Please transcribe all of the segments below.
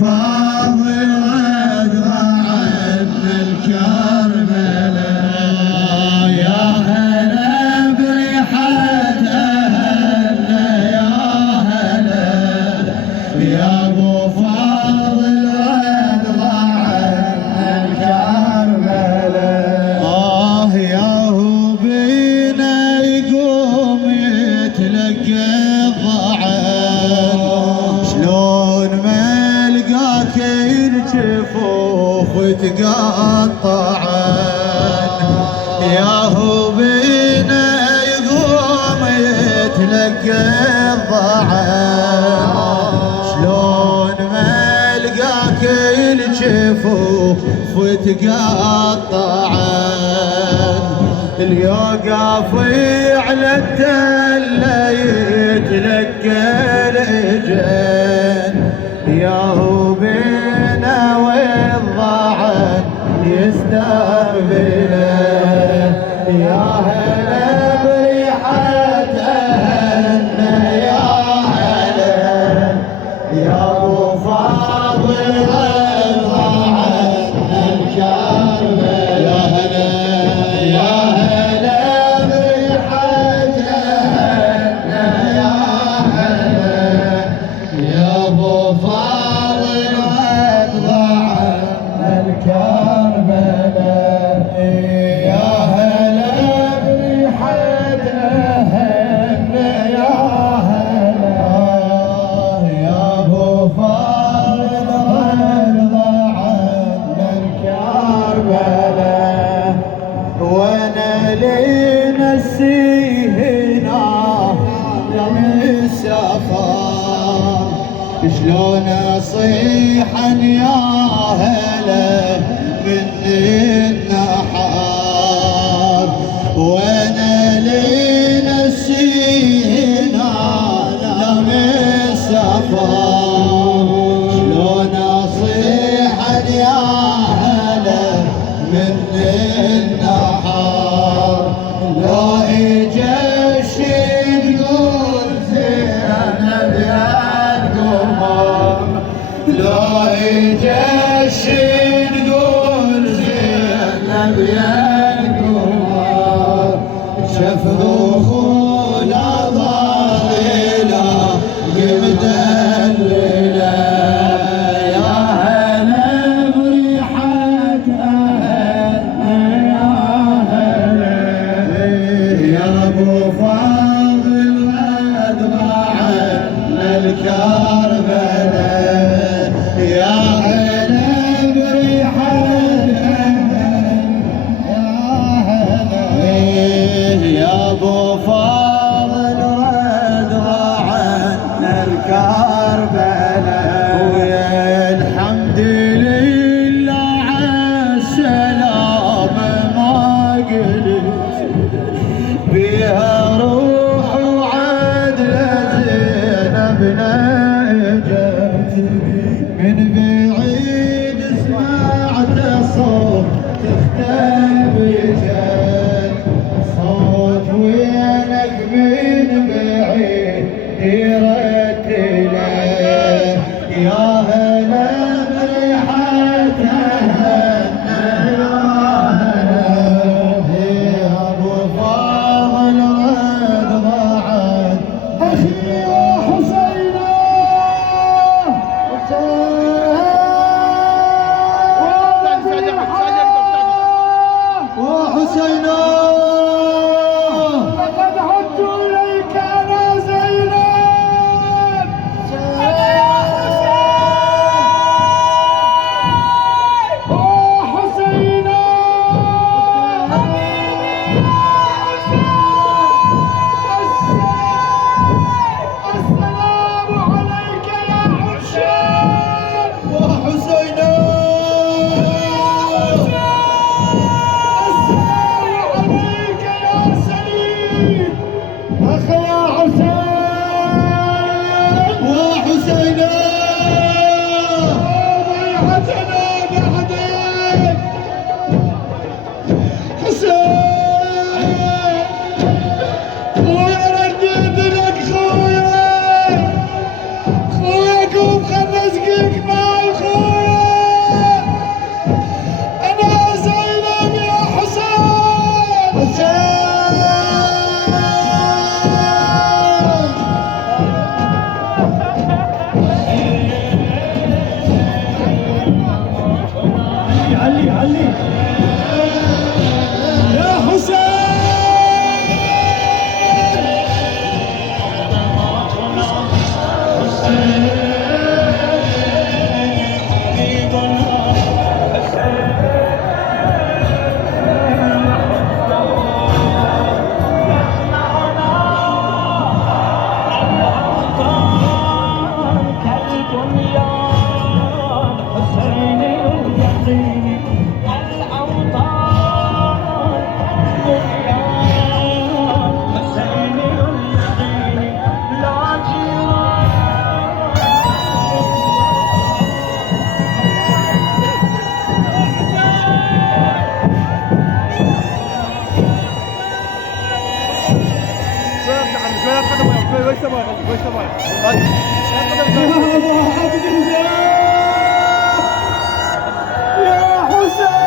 فاضل غدرة عنا الكربلاء، يا هلا بريحة أهلنا، يا هلا يا ابو فاضل غدرة عنا الكربلاء. يا هو بينا يقوم يتلقى الضعن، شلون ما لقاك الجفوف تقطعن، يا هو بينا يقوم يتلقى الضعن، شلون ما لقاك الجفوف تقطعن، اليوقف على التلة يتلقى الإجن، يا هو بينا والضعن يستقبله، يا هلا بريحة أهلنا، يا هلا يا ابو فاضل غدرة عنا الكربلاء، يا هلا يا هلا بريحة أهلنا، يا هلا يا ابو فاضل غدرة عنا الكربلاء، يا هلا بريحة أهلنا، يا هلا يا ابو فاضل غدرة عنا الكربلاء، وانا لين السيهنا يوم السفر، شلون اصيحا يا هلا من النحر، وانا لين السيهنا يوم السفر، شلون اصيحا يا هلا من النحر، لو اجا الشي تقول زينب يا القمر، لو اجا الشي تقول زينب يا القمر، شف ذخولا ضالله مدلله، يا هلا بريحة أهلنا، يا هلا يا ابو فاضل غدرة عنا الكربلاء، يا هلا بريحة أهلنا، يا هلا يا ابو فاضل غدرة عنا الكربلاء، ويا الحمد لله عالسلامة ما قلت بيها روح وعدل زينبنا اجت، من بعيد سمعت صوت تختم جت، صوت وينك من بعيد يرتله، يا هلا بريحة أهلنا، يا هلا يا ابو فاضل غدرة عنا، اخي يا حسينة وحسينة لقد عدت إليك أنا زينب. أبو عبد الله يا حسين.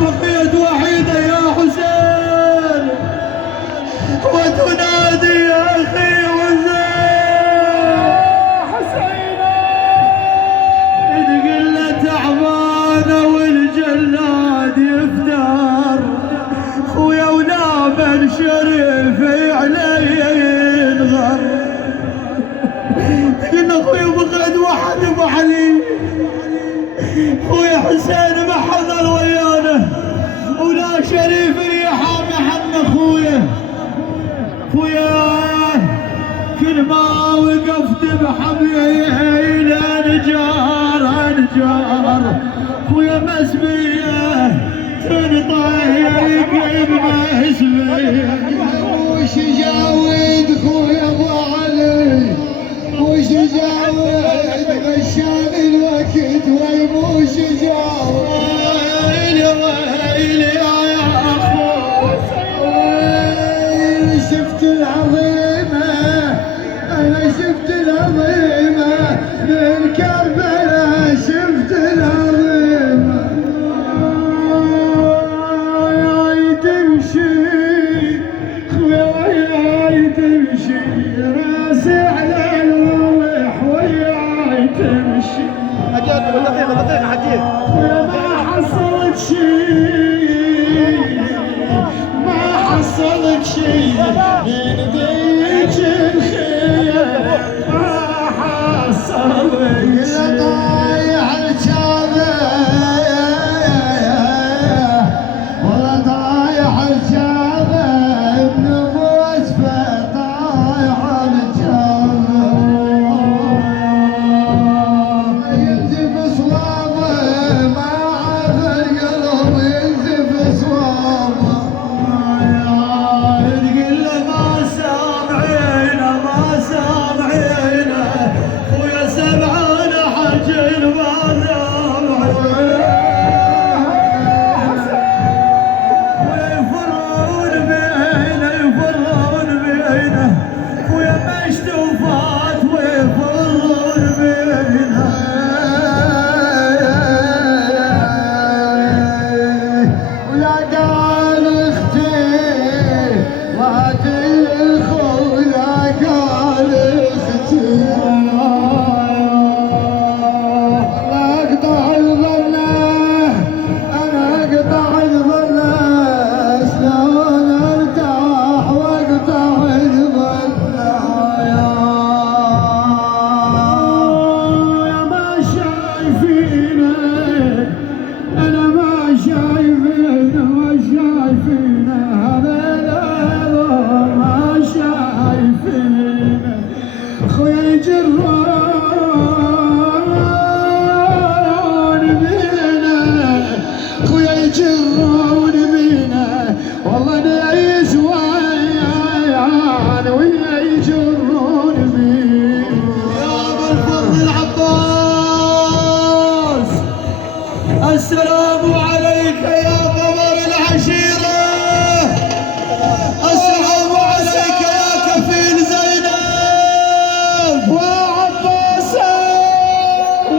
بقيت وحيدة يا حسين وتنادي يا أخي حسين تقول له تعبانة والجلاد يفتر خويا ولا من شريفي علي ينغر تقول له خويا بقيت وحد ابو علي خويا حسين ما حضر ويانا ولا شريف ريحه محمد خويا كل ما وقفت بحبيبي انجار خويا مسبيه تنطيق باسمي وش جاود خويا ابو علي وش جاود غشان الوقت ويموش جاود ويلي يا اخوي شفت العظيمة انا شفت العظيمة من كربلاء شفت العظيمة يا تمشي خويا تمشي راسي على الروح وياي تمشي دقيقة حديث ما حصلت شيء ما حصلت شيء من ذيك الخير ما حصلت شيء طايح الشاذة والله طايح الشاذة ابن موسفى طايح الشاذة ينزف صوابه ما عاد القلب ينزف صوابه تقول له ما سامعينه خويا سمعان حجي ما سامعينه ويفرون بينه خويا مشتوفات ويفرون بينه ولا قال اختي ما تلخو ولا قال اختي انا اقطع الظله انا اقطع الظله شلون ارتاح واقطع الظله يا ما شايفينه انا ما شايفينه هذا ما شايفينه خويا يجرون بينا خويا يجرون بينا والله نعيش ويانا ويا يجرون بينا يا ابو الفضل العباس السلام عليكم